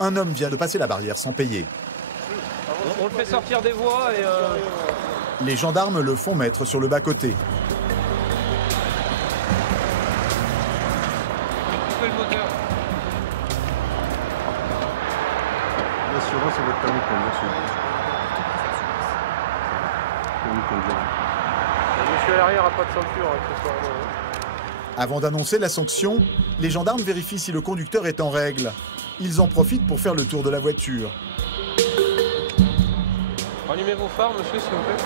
un homme vient de passer la barrière sans payer. On le fait sortir des voies et... Les gendarmes le font mettre sur le bas-côté. Coupez le moteur. L'assurance et votre permis de conduire. Permis de conduire. Le monsieur à l'arrière n'a pas de ceinture accessoirement. Avant d'annoncer la sanction, les gendarmes vérifient si le conducteur est en règle. Ils en profitent pour faire le tour de la voiture. Rallumez vos phares, monsieur, s'il vous plaît.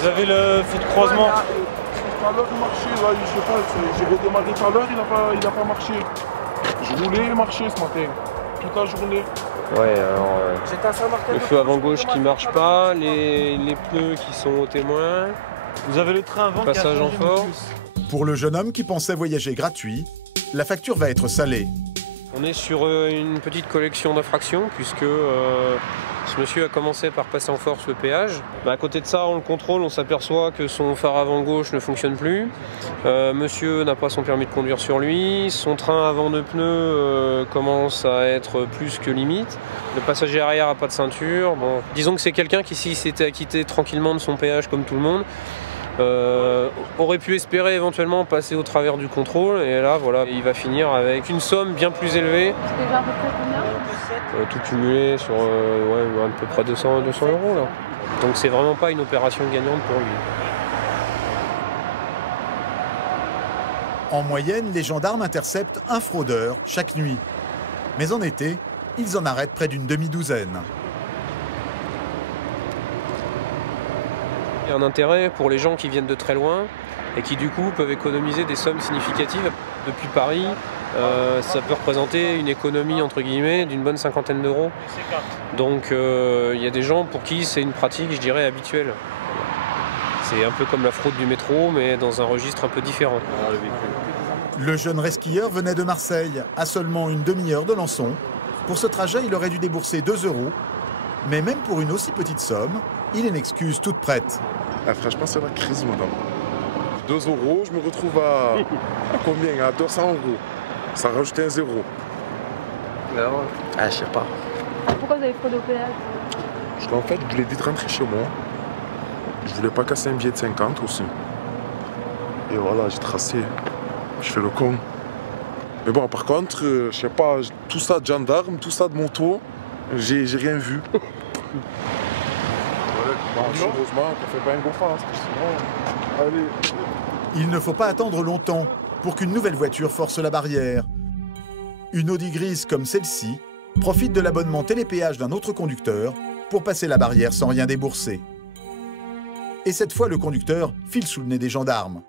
Vous avez le feu de croisement. Tout à l'heure, il marchait, là, je sais pas, j'ai redémarré tout à l'heure, il n'a pas marché. Je roulais, il marchait ce matin, toute la journée. Ouais, alors... le feu avant-gauche qui marche pas, les pneus qui sont au témoin. Vous avez le train avant Passage en force. Pour le jeune homme qui pensait voyager gratuit, la facture va être salée. On est sur une petite collection d'infractions puisque ce monsieur a commencé par passer en force le péage. À côté de ça, on le contrôle, on s'aperçoit que son phare avant gauche ne fonctionne plus. Monsieur n'a pas son permis de conduire sur lui. Son train avant de pneus commence à être plus que limite. Le passager arrière n'a pas de ceinture. Bon, disons que c'est quelqu'un qui, s'il s'était acquitté tranquillement de son péage comme tout le monde, aurait pu espérer éventuellement passer au travers du contrôle, et là voilà, il va finir avec une somme bien plus élevée. C'était déjà à peu près combien? Tout cumulé sur ouais, à peu près 200 € là. Donc c'est vraiment pas une opération gagnante pour lui. En moyenne, les gendarmes interceptent un fraudeur chaque nuit. Mais en été, ils en arrêtent près d'une demi-douzaine. Il y a un intérêt pour les gens qui viennent de très loin et qui du coup peuvent économiser des sommes significatives. Depuis Paris, ça peut représenter une économie entre guillemets d'une bonne cinquantaine d'euros. Donc il y a des gens pour qui c'est une pratique, je dirais, habituelle. C'est un peu comme la fraude du métro, mais dans un registre un peu différent. Le jeune resquilleur venait de Marseille, à seulement une demi-heure de Lançon. Pour ce trajet, il aurait dû débourser 2 €. Mais même pour une aussi petite somme, il a une excuse toute prête. Ah, franchement, c'est la crise, madame. 2 €, je me retrouve à combien? À 200 €. Ça rajoute un 0. Ah, je sais pas. Pourquoi vous avez fraudé au péage? Parce qu'en fait, je voulais vite rentrer chez moi. Je voulais pas casser un billet de 50 aussi. Et voilà, j'ai tracé. Je fais le con. Mais bon, par contre, je sais pas, tout ça de gendarme, tout ça de moto, j'ai rien vu. Heureusement qu'on fait pas un gros face, sinon... Allez. Il ne faut pas attendre longtemps pour qu'une nouvelle voiture force la barrière. Une Audi grise comme celle-ci profite de l'abonnement télépéage d'un autre conducteur pour passer la barrière sans rien débourser. Et cette fois, le conducteur file sous le nez des gendarmes.